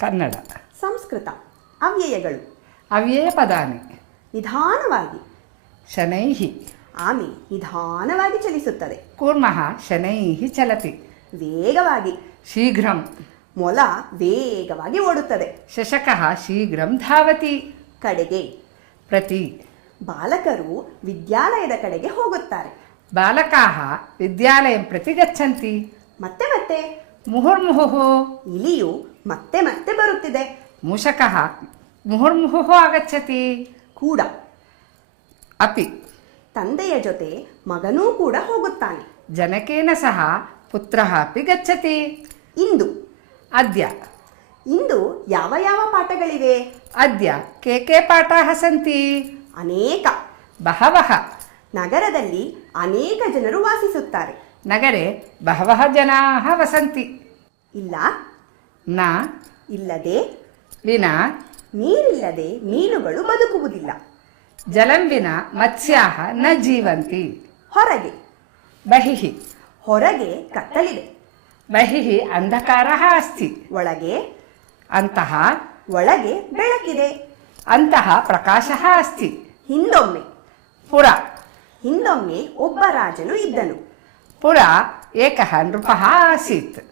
ಕನ್ನಡ. ಸಂಸ್ಕೃತ. ಅವ್ಯಯಗಳು. ಅವ್ಯಯಪದಾನಿ. ನಿಧಾನವಾಗಿ. ಶನೈಃ. ಆಮೆ ನಿಧಾನವಾಗಿ ಚಲಿಸುತ್ತದೆ. ಕೂರ್ಮಃ ಶನೈಃ ಚಲತಿ. ವೇಗವಾಗಿ. ಶೀಘ್ರಂ. ಮೊಲ ವೇಗವಾಗಿ ಓಡುತ್ತದೆ. ಶಶಕಃ ಶೀಘ್ರಂ ಧಾವತಿ. ಕಡೆಗೆ. ಪ್ರತಿ. ಬಾಲಕರು ವಿದ್ಯಾಲಯದ ಕಡೆಗೆ ಹೋಗುತ್ತಾರೆ. ಬಾಲಕಾಃ ವಿದ್ಯಾಲಯಂ ಪ್ರತಿ ಗಚ್ಚಂತಿ. ಮತ್ತೆ ಮತ್ತೆ. ಮುಹುರ್ಮುಹುಃ. ಇಲಿಯು ಮತ್ತೆ ಮತ್ತೆ ಬರುತ್ತಿದೆ. ಮೂಷಕಃ ಮುಹುರ್ಮುಹುಃ ಆಗಚ್ಚತಿ. ಕೂಡ. ಅಪಿ. ತಂದೆಯ ಜೊತೆ ಮಗನೂ ಕೂಡ ಹೋಗುತ್ತಾನೆ. ಜನಕೇನ ಸಹ ಪುತ್ರಃ ಅಪಿ ಗಚ್ಚತಿ. ಇಂದು. ಅದ್ಯ. ಇಂದು ಯಾವ ಯಾವ ಪಾಠಗಳಿವೆ? ಅದ್ಯ ಕೆ ಪಾಠಾಃ ಸಂತಿ. ಅನೇಕ. ಬಹವಃ. ನಗರದಲ್ಲಿ ಅನೇಕ ಜನರು ವಾಸಿಸುತ್ತಾರೆ. ನಗರೆ ಬಹವಃ ಜನಾಃ ವಸಂತಿ. ಇಲ್ಲ. ನ. ಇಲ್ಲದೆ. ವಿನಾ. ನೀರಿಲ್ಲದೆ ಮೀನುಗಳು ಬದುಕುವುದಿಲ್ಲ. ಜಲಂ ವಿನಾ ಮತ್ಸ್ಯಾಃ ನ ಜೀವಂತಿ. ಹೊರಗೆ. ಬಹಿಃ. ಹೊರಗೆ ಕತ್ತಲಿದೆ. ಬಹಿಃ ಅಂಧಕಾರಃ ಅಸ್ತಿ. ಒಳಗೆ. ಅಂತಃ. ಒಳಗೆ ಬೆಳಕಿದೆ. ಅಂತಃ ಪ್ರಕಾಶಃ ಅಸ್ತಿ. ಹಿಂದೊಮ್ಮೆ. ಪುರ. ಹಿಂದೊಮ್ಮೆ ಒಬ್ಬ ರಾಜನು ಇದ್ದನು. ಪುರ ಏಕಃ ನೃಪಃ ಆಸೀತ್.